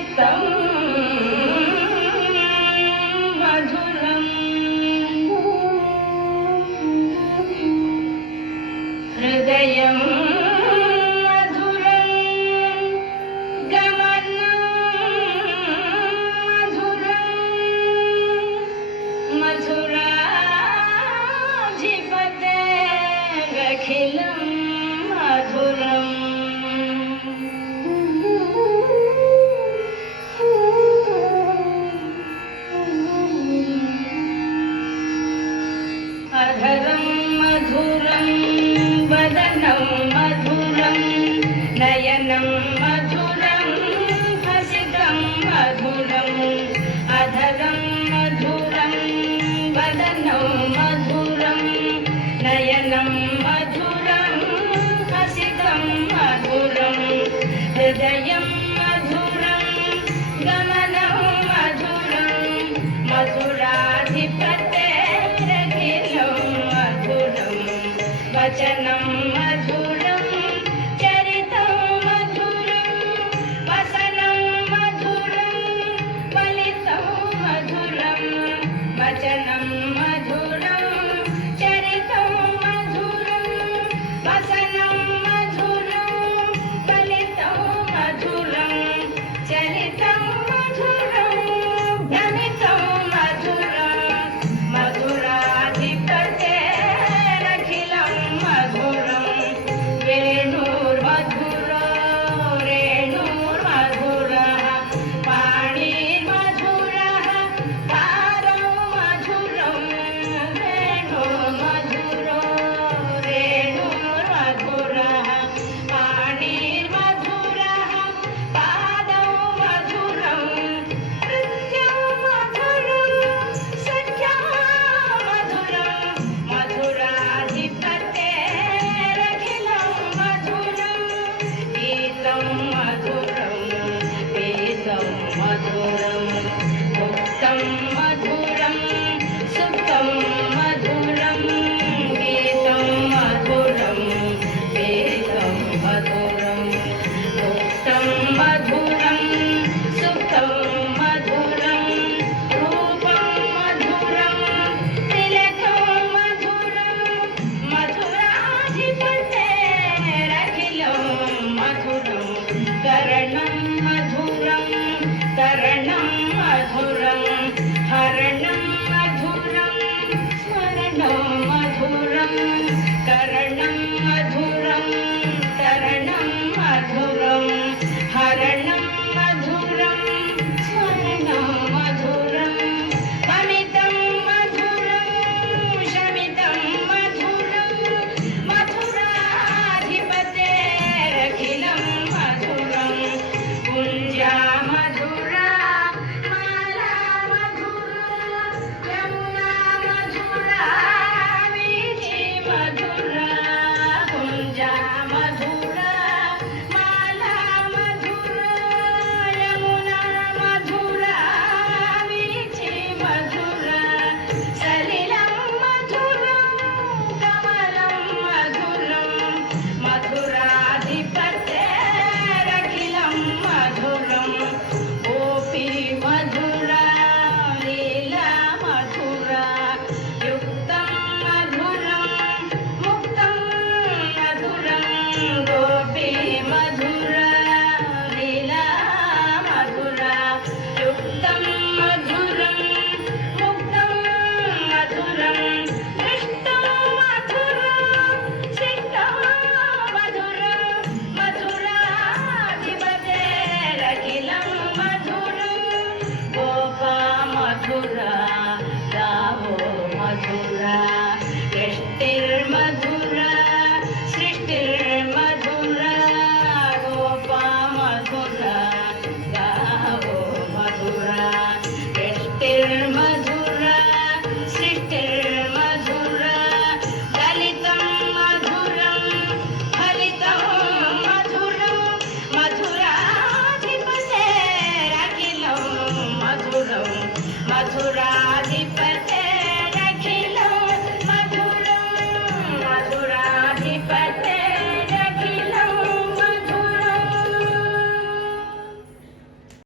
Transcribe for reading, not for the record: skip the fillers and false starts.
ललितं मधुरं हृदयं मधुरं गमनं मधुरं मधुराधिपतेरखिलं मधुरम् अधरं मधुरं वदनं मधुरं नयनं मधुरं हसितं मधुरम् अधरं मधुरं वदनं मधुरं नयनं मधुरं हसितं मधुरं हृदयं मधुरं गमनं मधुरं मधुराधिपतेरखिलं मधुरं वचनं मधुरं चरितं मधुरं वसनं मधुरं फलितं मधुरं वचनं मधुरं चरितं मधुरं वसनं मधुरं फलितं मधुरं चरितं मधुरं भ्रमितं मधुरं मधुराधिपतेरखिलं मधुरं वेणुर्मधुरो रेणुर्मधुरः पाणिर्मधुरः पादौ मधुरं वेणुर्मधुरो रेणुर्मधुरः पाणिर्मधुरः पादौ मधुरं नृत्यं मधुरं सख्यं मधुरं मधुराधिपतेरखिलं मधुरं गीतं मधुरं वेदं मधुरं मुक्तं मधुरं सुखं मधुरं गीतं मधुरं वेदं मधुरं मुक्तं मधुरं सुखं मधुरं रूपं मधुरं तिलकं मधुरं मधुराधिपतेरखिलं मधुरं करणं मधुरं तरणं मधुरं हरणं मधुरं स्मरणं मधुरं करणं मधुरं तरणं मधुरं हरणं मधुरं स्मरणं मधुरं भमितं मधुरं शमितं मधुरं मधुराधिपतेरखिलं मधुरं कुञ्जा मधुरा माला मधुरा यमुना मधुरा वीथि मधुरा कुञ्जा मधुरा माला मधुरा यमुना मधुरा वीथि मधुरा सलिलं मधुरं कमलं मधुरं मधुराधिपतेरखिलं मधुरं गोपी मधुरा लीला मधुरा युक्तं मधुरं मुक्तं मधुरं गोपी मधुरा लीला मधुरा युक्तं मधुरं मुक्तं मधुरं दृष्टं मधुरं शिष्टं मधुरं मधुराधिपतेरखिलं मधुरं गोपा मधुरा गावो मधुरा यष्टिर्मधुरा सृष्टिर्मधुरा गोपा मधुरा गावो मधुरा यष्टिर्मधुरा सृष्टिर्मधुरा ललितं मधुरं फलितं मधुरं मधुराधिपतेरखिलं मधुरं मधुरा